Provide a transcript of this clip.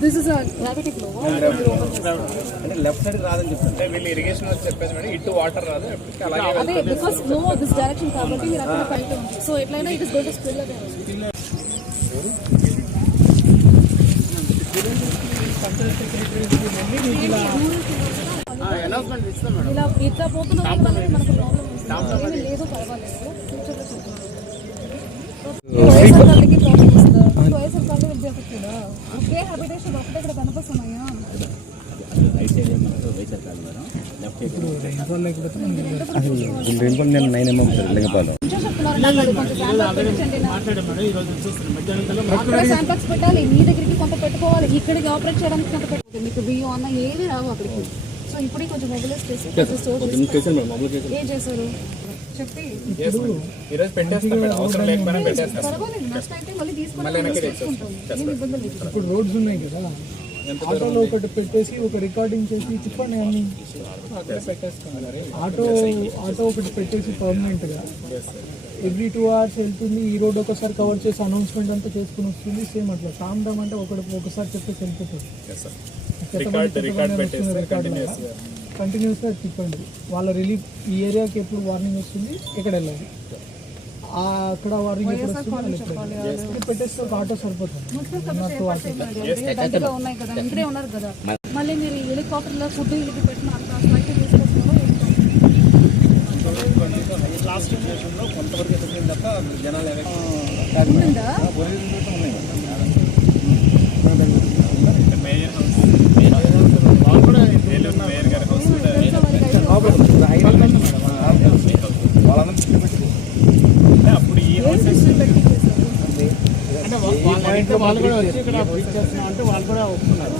This is flow అంటే left side రాదని చెప్తాను వీళ్ళు ఇరిగేషన్ వచ్చి చెప్పేసి మేడం ఇటు వాటర్ రాదు అలాగే అదే బికాస్ ఫ్లో దిస్ డైరెక్షన్ కాబట్టి మీరు అక్కడ బయట ఉంది. సో ఎట్లయినా it is going to spill అదే అనౌన్స్మెంట్ ఇస్తాం మేడం ఇలా ఇట్లా పోతున్న వాళ్ళకి మనకు ప్రాబ్లం ఏమీ లేదు. పర్వాలేదు. ఫ్యూచర్లో చూద్దాం వాళ్ళకి ప్రాబ్లం వస్తుందా. వైఎస్ఆర్ వాళ్ళు విద్యార్థి కూడా ఒకే హ్యాబిటేషన్ ఒకటే ఇక్కడ కనిపిస్తున్నాయా నేను ఎంఎం లింగపాలెం పెట్టాలి. మీ దగ్గరికి కొంత పెట్టుకోవాలి. ఇక్కడికి ఆపరేట్ చేయడానికి కొంత పెట్టుకోవాలి. మీకు బియ్యం అన్న ఏది రావు అక్కడికి. సో ఇప్పుడే కొంచెం మొబైలైజ్ చేసి. ఏం చేశారు? చెప్పి. ఈరోజు పెట్టేస్తాం మేడం అవసరం లేకపోయినా పెట్టేస్తాం పర్వాలేదు. నష్టం అయితే మళ్ళీ తీసుకొని తీసుకుంటాం. ఏం ఇబ్బంది లేదు. ఇప్పుడు రోడ్స్ ఉన్నాయి కదా. ఆటోలో ఒకటి పెట్టేసి ఒక రికార్డింగ్ చేసి చెప్పండి అన్ని. ఆటో ఆటో ఒకటి పెట్టేసి పర్మనెంట్గా ఎవ్రీ టూ అవర్స్ వెళ్తుంది ఈ రోడ్ ఒకసారి కవర్ చేసి అనౌన్స్మెంట్ అంతా చేసుకుని వస్తుంది సేమ్ అట్లా. సామ్ దామ్ అంటే ఒకటి ఒకసారి చెప్పేసి వెళ్ళిపోతుంది రికార్డ్ రికార్డ్ పెట్టేస్తే కంటిన్యూస్ కంటిన్యూస్గా తిప్పండి. వాళ్ళ రిలీఫ్ ఈ ఏరియాకి ఎప్పుడు వార్నింగ్ వస్తుంది? ఎక్కడ వెళ్ళాలి? ఆ అక్కడ వార్నింగ్ ఎప్పుడు వస్తుంది? పెట్టేస్తే ఒక ఆటో సరిపోతుంది. దగ్గరగా ఉన్నాయి కదా ఇక్కడే ఉన్నారు కదా. మళ్ళీ మీరు హెలికాప్టర్లో ఫుడ్ ఇది పెట్టిన లాస్ట్ కొంతవరకు తప్ప జనాలు ఎవరికి ఉంటుందా మేయర్ హౌస్ వాళ్ళు కూడా ఏలూరు మేయర్ గారి హౌస్ కూడా అంటే అప్పుడు ఈ హౌస్ అంటే వాళ్ళ ఇంట్లో వాళ్ళు కూడా వచ్చి ఇక్కడ అంటే వాళ్ళు కూడా ఒప్పుకున్నారు.